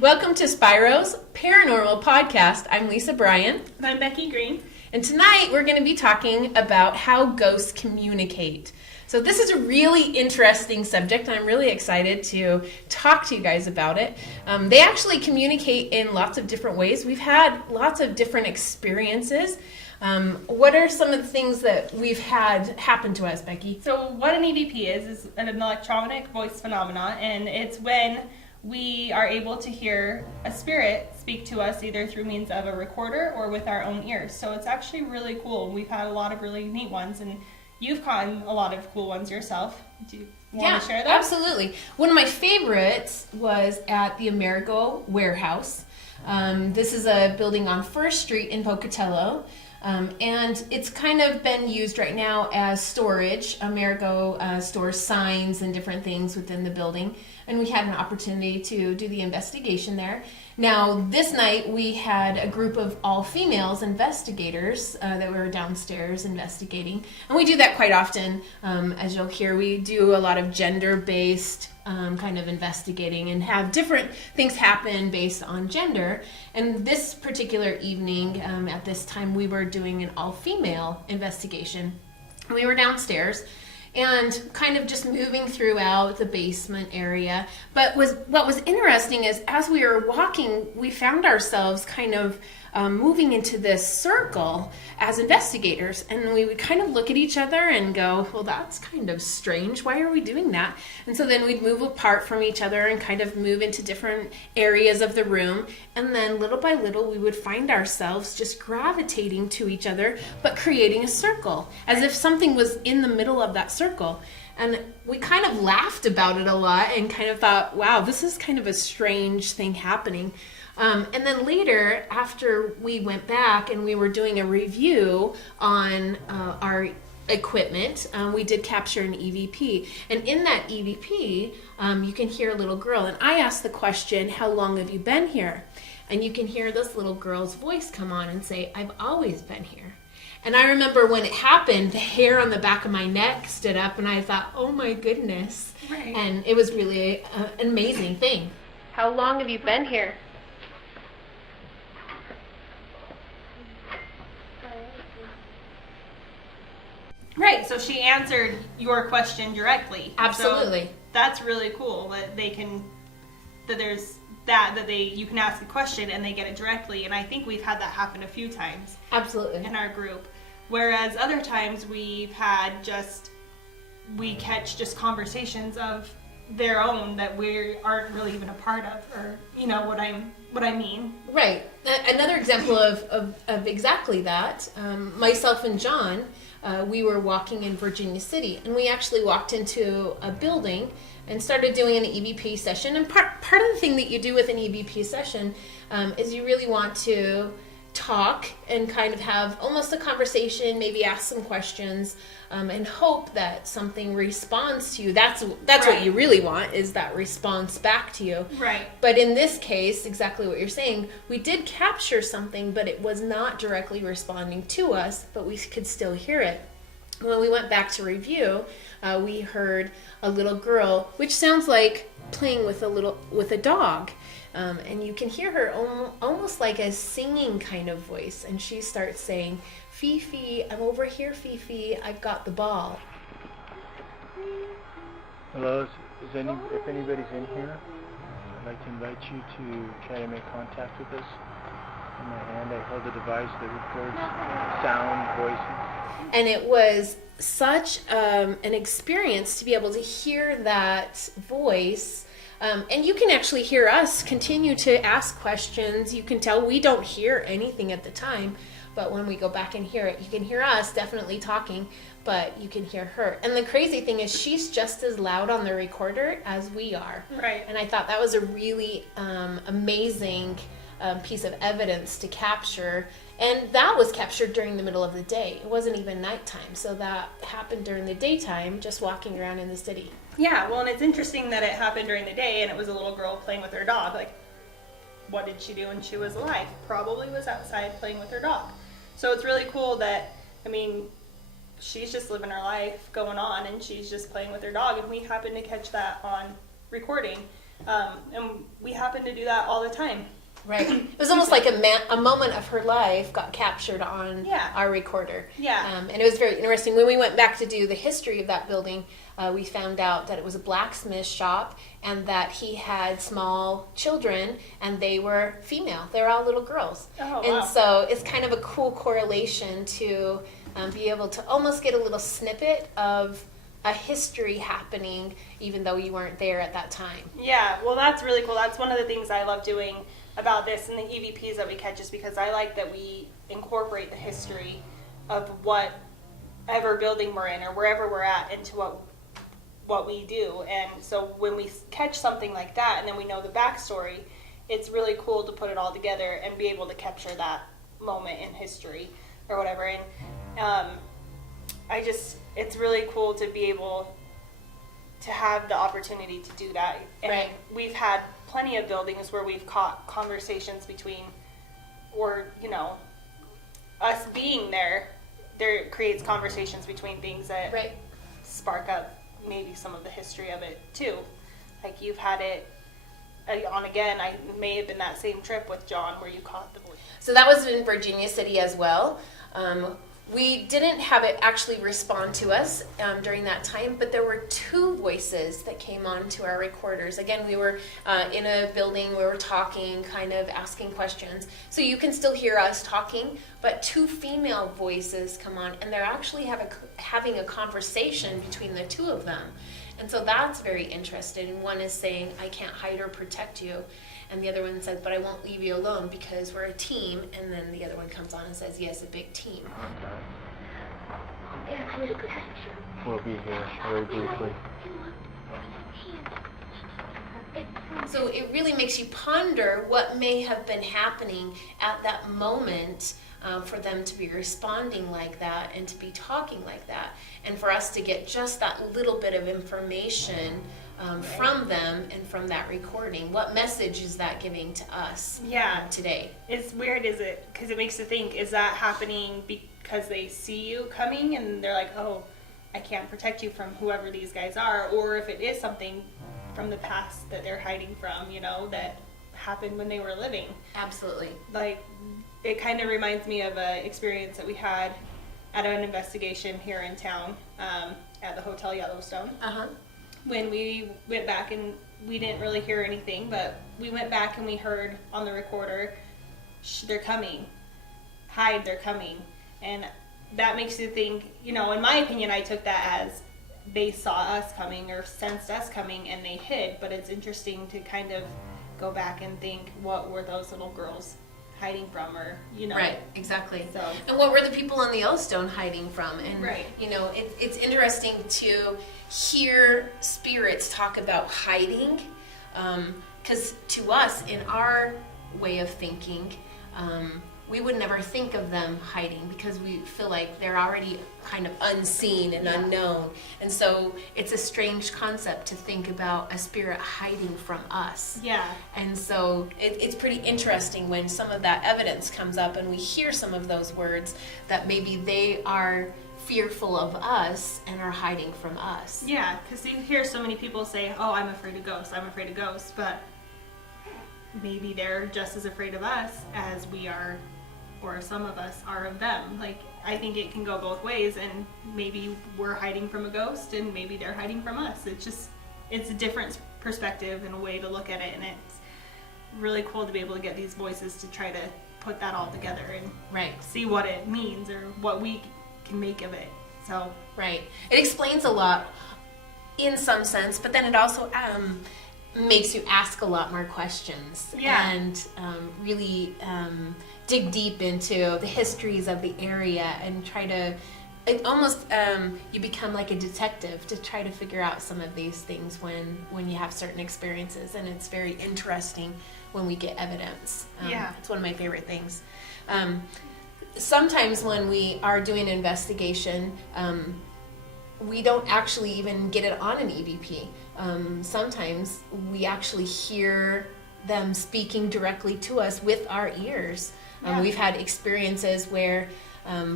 Welcome to Spiro's Paranormal Podcast. I'm Lisa Bryan. And I'm Becky Green. And tonight we're going to be talking about how ghosts communicate. So this is a really interesting subject. I'm really excited to talk to you guys about it. They actually communicate in lots of different ways. We've had lots of different experiences. What are some of the things that we've had happen to us, Becky? So what an EVP is an electronic voice phenomena, and it's when we are able to hear a spirit speak to us either through means of a recorder or with our own ears. So it's actually really cool. We've had a lot of really neat ones, and you've caught a lot of cool ones yourself. Do you want to share that? Absolutely. One of my favorites was at the Amerigo warehouse. This is a building on 1st Street in Pocatello. And it's kind of been used right now as storage. Amerigo stores signs and different things within the building. And we had an opportunity to do the investigation there. Now, this night we had a group of all-females investigators that were downstairs investigating. And we do that quite often. As you'll hear, we do a lot of gender-based kind of investigating and have different things happen based on gender. And this particular evening, at this time, we were doing an all-female investigation. We were downstairs and kind of just moving throughout the basement area. But what was interesting is as we were walking, we found ourselves kind of moving into this circle as investigators. And we would kind of look at each other and go, well, that's kind of strange. Why are we doing that? And so then we'd move apart from each other and kind of move into different areas of the room. And then little by little, we would find ourselves just gravitating to each other, but creating a circle, as if something was in the middle of that circle. And we kind of laughed about it a lot and kind of thought, wow, this is kind of a strange thing happening. And then later, after we went back and we were doing a review on our equipment, we did capture an EVP. And in that EVP, you can hear a little girl. And I asked the question, how long have you been here? And you can hear this little girl's voice come on and say, I've always been here. And I remember when it happened, the hair on the back of my neck stood up and I thought, oh my goodness. Right. And it was really an amazing thing. How long have you been here? Right, so she answered your question directly. Absolutely. So that's really cool that you can ask a question and they get it directly. And I think we've had that happen a few times. Absolutely. In our group. Whereas other times we catch just conversations of their own that we aren't really even a part of, or you know what I mean. Right. Another example of exactly that, myself and John, we were walking in Virginia City, and we actually walked into a building and started doing an EVP session. And part of the thing that you do with an EVP session is you really want to talk and kind of have almost a conversation, maybe ask some questions, and hope that something responds to you. That's right. What you really want, is that response back to you. Right. But in this case, exactly what you're saying, we did capture something, but it was not directly responding to us, but we could still hear it. When we went back to review, we heard a little girl, which sounds like playing with a dog. And you can hear her almost like a singing kind of voice. And she starts saying, Fifi, I'm over here, Fifi, I've got the ball. Hello, if anybody's in here, I'd like to invite you to try to make contact with us. In my hand I hold a device that records sound, voices. And it was such an experience to be able to hear that voice. And you can actually hear us continue to ask questions. You can tell we don't hear anything at the time, but when we go back and hear it, you can hear us definitely talking, but you can hear her. And the crazy thing is she's just as loud on the recorder as we are. Right. And I thought that was a really amazing piece of evidence to capture. And that was captured during the middle of the day. It wasn't even nighttime. So that happened during the daytime, just walking around in the city. Yeah, well, and it's interesting that it happened during the day and it was a little girl playing with her dog. Like, what did she do when she was alive? Probably was outside playing with her dog. So it's really cool that, I mean, she's just living her life going on and she's just playing with her dog, and we happened to catch that on recording. And we happen to do that all the time. Right. It was almost like a moment of her life got captured on our recorder. Yeah. And it was very interesting. When we went back to do the history of that building, we found out that it was a blacksmith shop and that he had small children and they were female. They were all little girls. Oh, and wow. so it's kind of a cool correlation to be able to almost get a little snippet of a history happening even though you weren't there at that time. Yeah, well, that's really cool. That's one of the things I love doing about this and the EVPs that we catch, is because I like that we incorporate the history of whatever building we're in or wherever we're at into what we do. And so when we catch something like that and then we know the backstory, it's really cool to put it all together and be able to capture that moment in history or whatever. And it's really cool to be able to have the opportunity to do that. And Right. we've had plenty of buildings where we've caught conversations between, or, us being there creates conversations between things that Right. spark up maybe some of the history of it too. Like you've had it on again, I may have been that same trip with John where you caught the voice. So that was in Virginia City as well. We didn't have it actually respond to us during that time, but there were 2 voices that came on to our recorders. Again, we were in a building, we were talking, kind of asking questions. So you can still hear us talking, but 2 female voices come on, and they're actually having a conversation between the 2 of them. And so that's very interesting. One is saying, I can't hide or protect you. And the other one says, but I won't leave you alone because we're a team. And then the other one comes on and says, yes, a big team. We'll be here very briefly. So it really makes you ponder what may have been happening at that moment for them to be responding like that and to be talking like that. And for us to get just that little bit of information from them and from that recording. What message is that giving to us today? It's weird, is it? Because it makes you think, is that happening because they see you coming and they're like, oh, I can't protect you from whoever these guys are? Or if it is something from the past that they're hiding from, that happened when they were living. Absolutely. Like, it kind of reminds me of an experience that we had at an investigation here in town at the Hotel Yellowstone. When we went back and we didn't really hear anything, but we went back and we heard on the recorder, they're coming, hide, they're coming. And that makes you think, in my opinion, I took that as they saw us coming or sensed us coming and they hid. But it's interesting to kind of go back and think, what were those little girls hiding from, or Right, exactly. So, and what were the people in the Yellowstone hiding from? And right. It's interesting to hear spirits talk about hiding, because to us, in our way of thinking, we would never think of them hiding because we feel like they're already kind of unseen and unknown. And so it's a strange concept to think about a spirit hiding from us. Yeah. And so it's pretty interesting when some of that evidence comes up and we hear some of those words that maybe they are fearful of us and are hiding from us. Yeah, because you hear so many people say, oh, I'm afraid of ghosts, I'm afraid of ghosts, but maybe they're just as afraid of us as we are, or some of us are of them. Like, I think it can go both ways, and maybe we're hiding from a ghost and maybe they're hiding from us. It's a different perspective and a way to look at it, and it's really cool to be able to get these voices to try to put that all together and see what it means or what we can make of it. So it explains a lot in some sense, but then it also makes you ask a lot more questions and really dig deep into the histories of the area and try to you become like a detective to try to figure out some of these things when you have certain experiences, and it's very interesting when we get evidence. It's one of my favorite things. Sometimes when we are doing an investigation, we don't actually even get it on an EVP. Sometimes we actually hear them speaking directly to us with our ears. We've had experiences where,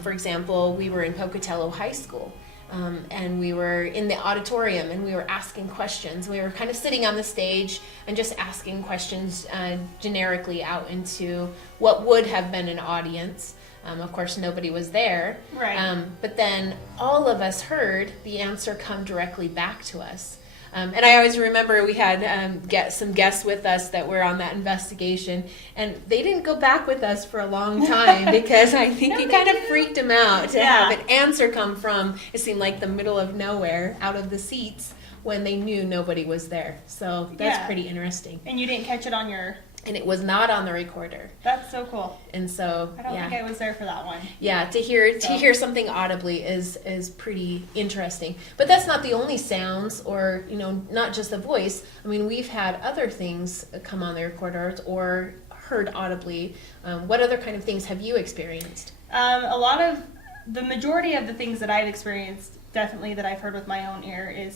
for example, we were in Pocatello High School and we were in the auditorium and we were asking questions. We were kind of sitting on the stage and just asking questions generically out into what would have been an audience. Of course, nobody was there. Right. But then all of us heard the answer come directly back to us. And I always remember we had get some guests with us that were on that investigation, and they didn't go back with us for a long time because I think it kind of freaked them out to have an answer come from, it seemed like the middle of nowhere, out of the seats, when they knew nobody was there. So that's pretty interesting. And you didn't catch it on your... And it was not on the recorder. That's so cool. And so I don't think I was there for that one. Yeah, to hear something audibly is pretty interesting. But that's not the only sounds, or not just the voice. I mean, we've had other things come on the recorders or heard audibly. What other kind of things have you experienced? The majority of the things that I've experienced, definitely that I've heard with my own ear,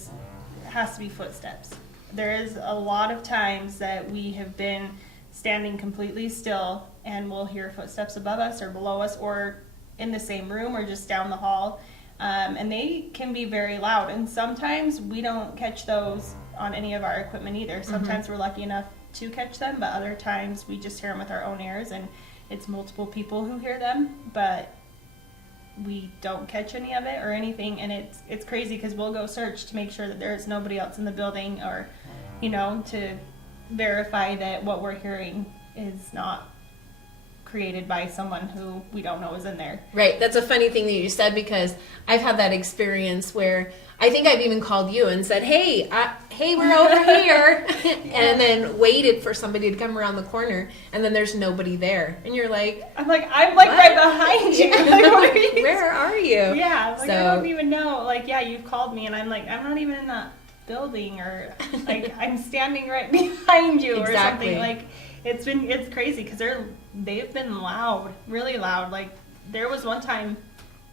has to be footsteps. There is a lot of times that we have been standing completely still and we'll hear footsteps above us or below us or in the same room or just down the hall, and they can be very loud, and sometimes we don't catch those on any of our equipment either. Sometimes we're lucky enough to catch them, but other times we just hear them with our own ears, and it's multiple people who hear them, but we don't catch any of it or anything. And it's crazy because we'll go search to make sure that there's nobody else in the building, or to verify that what we're hearing is not created by someone who we don't know is in there. Right. That's a funny thing that you said, because I've had that experience where I think I've even called you and said, hey, we're over here, and then waited for somebody to come around the corner, and then there's nobody there, and you're like, I'm right behind you. Like, where are you? Yeah, I don't even know. You've called me, and I'm like, I'm not even in that building, or I'm standing right behind you, or something. It's crazy because they've been loud, really loud. There was one time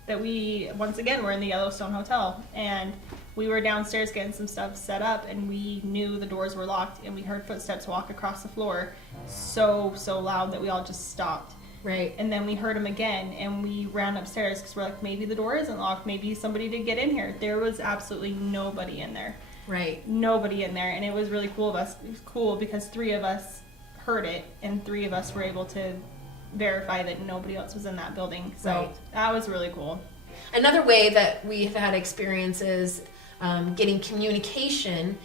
that we, once again, were in the Yellowstone Hotel, and we were downstairs getting some stuff set up, and we knew the doors were locked, and we heard footsteps walk across the floor so loud that we all just stopped. Right. And then we heard them again, and we ran upstairs because we're like, maybe the door isn't locked, maybe somebody did get in here. There was absolutely nobody in there. Right. Nobody in there, and it was really cool of us. It was cool because 3 of us heard it, and 3 of us were able to verify that nobody else was in that building. So that was really cool. Another way that we've had experiences getting communication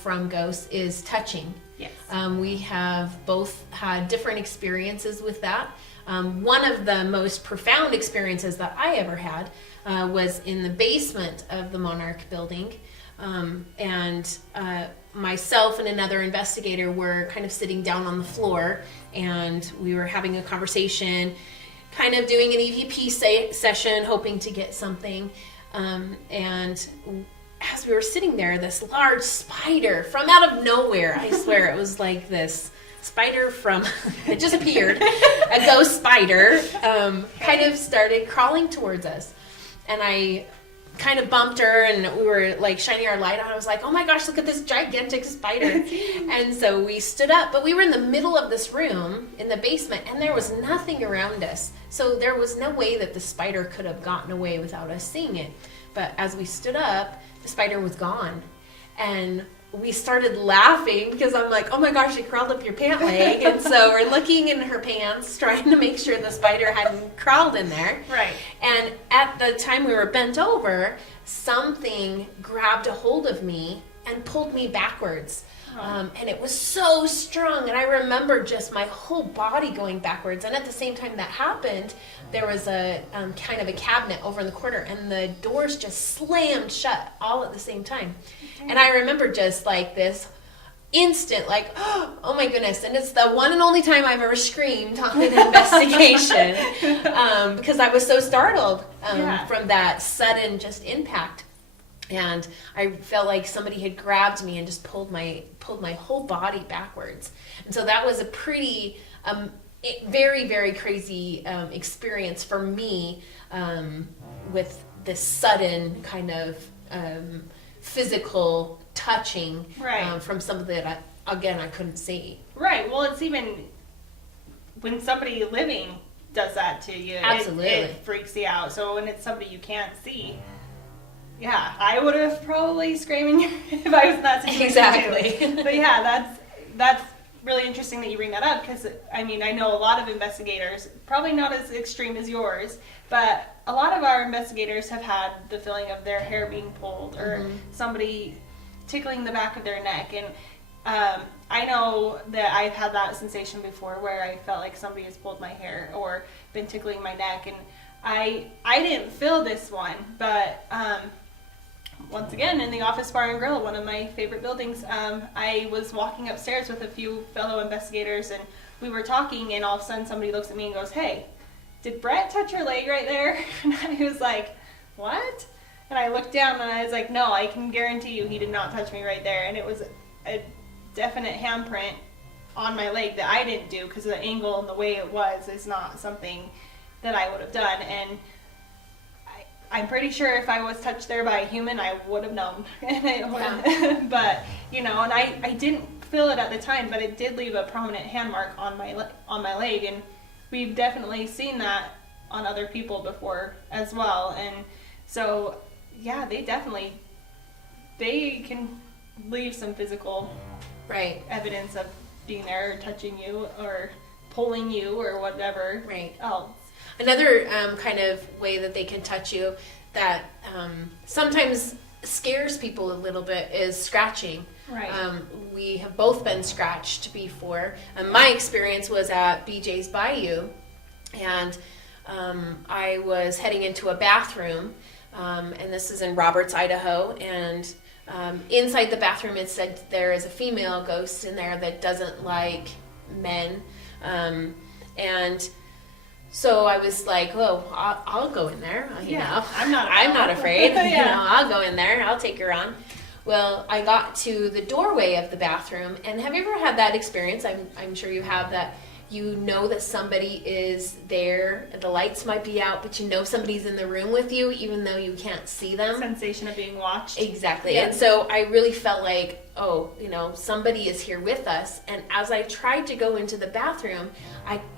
from ghosts is touching. Yes. We have both had different experiences with that. One of the most profound experiences that I ever had was in the basement of the Monarch building. And myself and another investigator were kind of sitting down on the floor, and we were having a conversation, kind of doing an EVP session, hoping to get something. And as we were sitting there, this large spider from out of nowhere, I swear it was like this spider from, it just appeared, a ghost spider, kind of started crawling towards us. And I kind of bumped her, and we were shining our light on. I was like, oh my gosh, look at this gigantic spider. And so we stood up, but we were in the middle of this room in the basement, and there was nothing around us. So there was no way that the spider could have gotten away without us seeing it. But as we stood up, the spider was gone. And we started laughing because I'm like, oh my gosh, it crawled up your pant leg. And so we're looking in her pants, trying to make sure the spider hadn't crawled in there. Right. And at the time we were bent over, something grabbed a hold of me and pulled me backwards. And it was so strong, and I remember just my whole body going backwards. And at the same time that happened, there was a kind of a cabinet over in the corner, and the doors just slammed shut all at the same time. And I remember just this instant, oh my goodness. And it's the one and only time I've ever screamed on an investigation, because I was so startled from that sudden just impact. And I felt like somebody had grabbed me and just pulled my whole body backwards. And so that was a pretty, very, very crazy experience for me, with this sudden kind of physical touching from something that I couldn't see. Right. Well, it's even when somebody living does that to you, absolutely, it freaks you out. So when it's somebody you can't see, yeah, I would have probably screamed if I was in that situation Exactly. too. But yeah, that's really interesting that you bring that up, because I mean, I know a lot of investigators, probably not as extreme as yours, but a lot of our investigators have had the feeling of their hair being pulled or somebody tickling the back of their neck. And I know that I've had that sensation before where I felt like somebody has pulled my hair or been tickling my neck. And I didn't feel this one, but once again, in the Office Bar and Grill, one of my favorite buildings, I was walking upstairs with a few fellow investigators, and we were talking, and all of a sudden somebody looks at me and goes, "Hey, did Brett touch your leg right there?" And I was like, "What?" And I looked down and I was like, "No, I can guarantee you he did not touch me right there." And it was a definite handprint on my leg that I didn't do, because the angle and the way it was is not something that I would have done. And I'm pretty sure if I was touched there by a human, I would have known. But, you know, and I didn't feel it at the time, but it did leave a prominent hand mark on my leg. And we've definitely seen that on other people before as well. And so, yeah, they can leave some physical evidence of being there or touching you or pulling you or whatever else. Another kind of way that they can touch you that sometimes scares people a little bit is scratching. Right. We have both been scratched before. My experience was at BJ's Bayou, and I was heading into a bathroom, and this is in Roberts, Idaho, and inside the bathroom it said there is a female ghost in there that doesn't like men, and so I was like, "Oh, I'll go in there. You know, I'm not afraid. You know, I'll go in there. I'll take her on." Well, I got to the doorway of the bathroom, and have you ever had that experience? I'm sure you have, that you know that somebody is there. The lights might be out, but you know somebody's in the room with you, even though you can't see them. Sensation of being watched. Exactly. Yeah. And so I really felt like, oh, you know, somebody is here with us. And as I tried to go into the bathroom,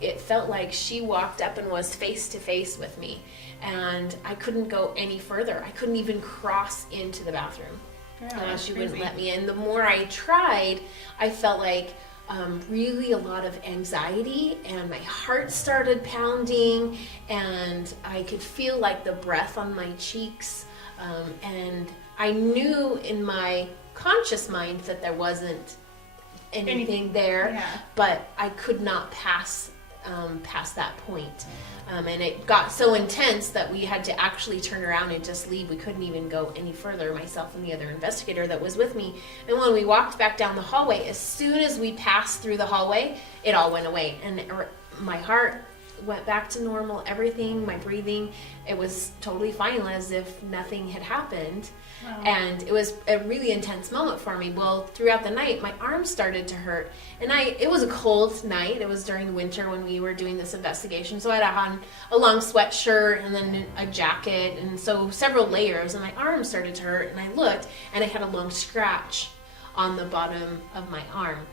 it felt like she walked up and was face to face with me. And I couldn't go any further. I couldn't even cross into the bathroom. Yeah, She wouldn't let me in. The more I tried, I felt like really a lot of anxiety, and my heart started pounding, and I could feel like the breath on my cheeks, and I knew in my conscious mind that there wasn't anything there, but I could not pass that point. And it got so intense that we had to actually turn around and just leave. We couldn't even go any further, myself and the other investigator that was with me. And when we walked back down the hallway, as soon as we passed through the hallway, it all went away. And my heart went back to normal, everything, my breathing, it was totally fine, as if nothing had happened. Wow. And it was a really intense moment for me. Well, throughout the night, my arms started to hurt, and it was a cold night. It was during the winter when we were doing this investigation, so I had on a long sweatshirt and then a jacket, and so several layers, and my arms started to hurt, and I looked, and I had a long scratch on the bottom of my arm.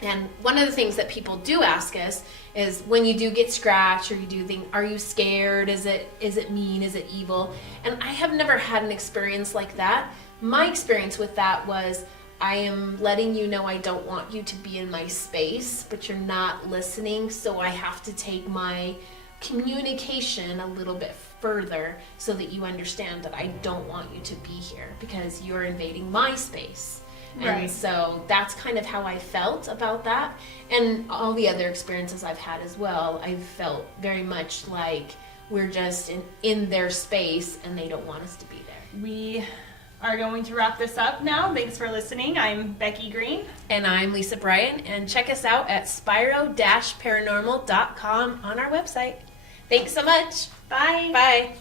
And one of the things that people do ask us is, when you do get scratched or you do think, are you scared? Is it mean? Is it evil? And I have never had an experience like that. My experience with that was, I am letting you know I don't want you to be in my space, but you're not listening, so I have to take my communication a little bit further so that you understand that I don't want you to be here because you're invading my space. And so that's kind of how I felt about that. And all the other experiences I've had as well, I felt very much like we're just in their space and they don't want us to be there. We are going to wrap this up now. Thanks for listening. I'm Becky Green. And I'm Lisa Bryan. And check us out at SPIRO-Paranormal.com on our website. Thanks so much. Bye. Bye.